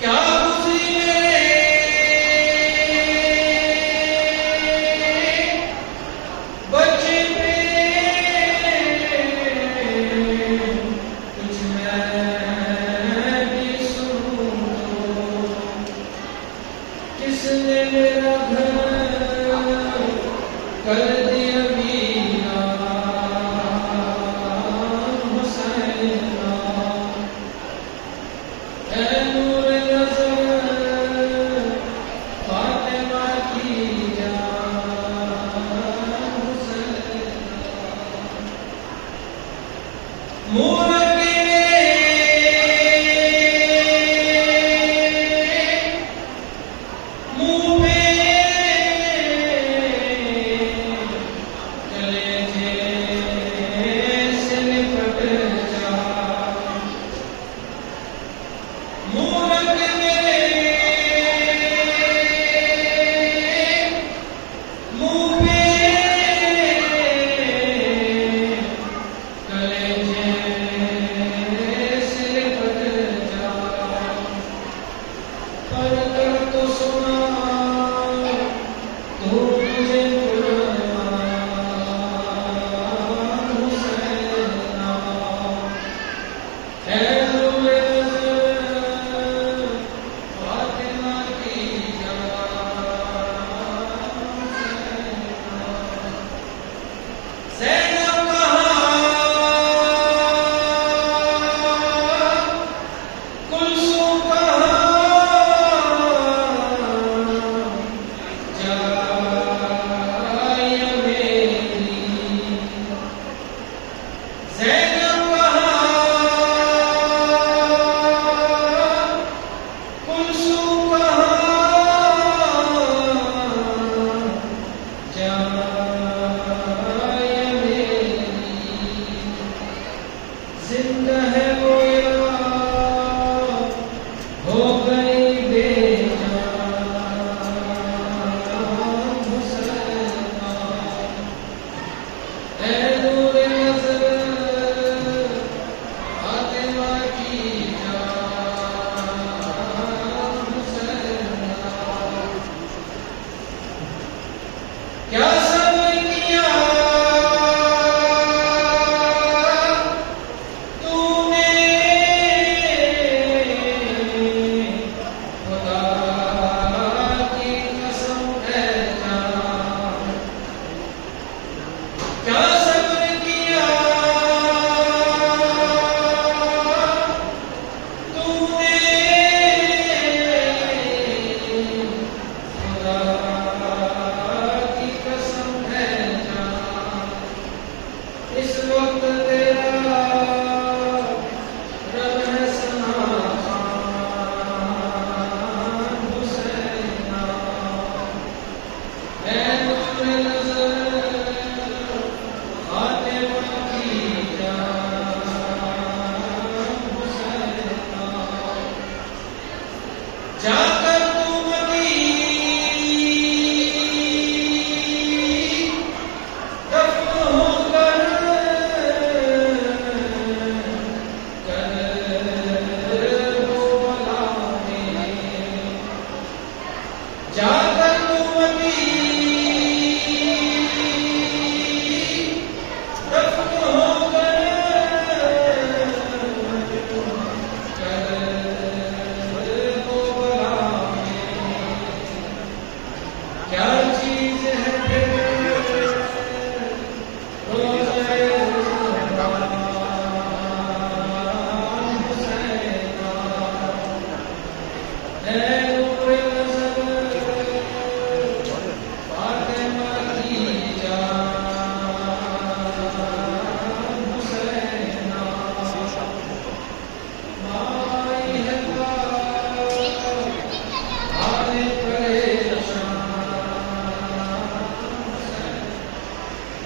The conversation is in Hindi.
क्या गुज़री मेरे बच्चे पे, कुछ मैं भी सुनूं तो, किसने मेरा घर कर दिया वीरान, हुसैना ऐ नूर नज़र फातिमा की जान, हुसैना मूरत मुँह पे कलेजे से लिपट जा, मूरत मेरे मुँह पे कलेजे से लिपट जा, पर कर तो सुना तू मुझे कुर्बान, हुसैना ऐ नूर नज़र फातिमा की जान, ज़ैनब कहाँ, कुलसूम जाया मेरी, ज़ैनब कहाँ, कुलसूम जाया मेरी, जिंदा है वो या हो गई बेजान, हुसैना ऐ नूर नज़र फातिमा की जान, हुसैना क्या सब्र किया तूने, खुदा की कसम है जान, क्या सब्र किया तूने, खुदा की कसम है जान, इस वक्त तेरा रब है सना खान, हुसैना ऐ नूर नज़र फातिमा की जान, हुसैना जाकर तू दफन होकर कर वो बला में, जाकर तू दफन होकर कर वो बला में, क्या चीज़ है फिर रोज़े हुसैना ऐ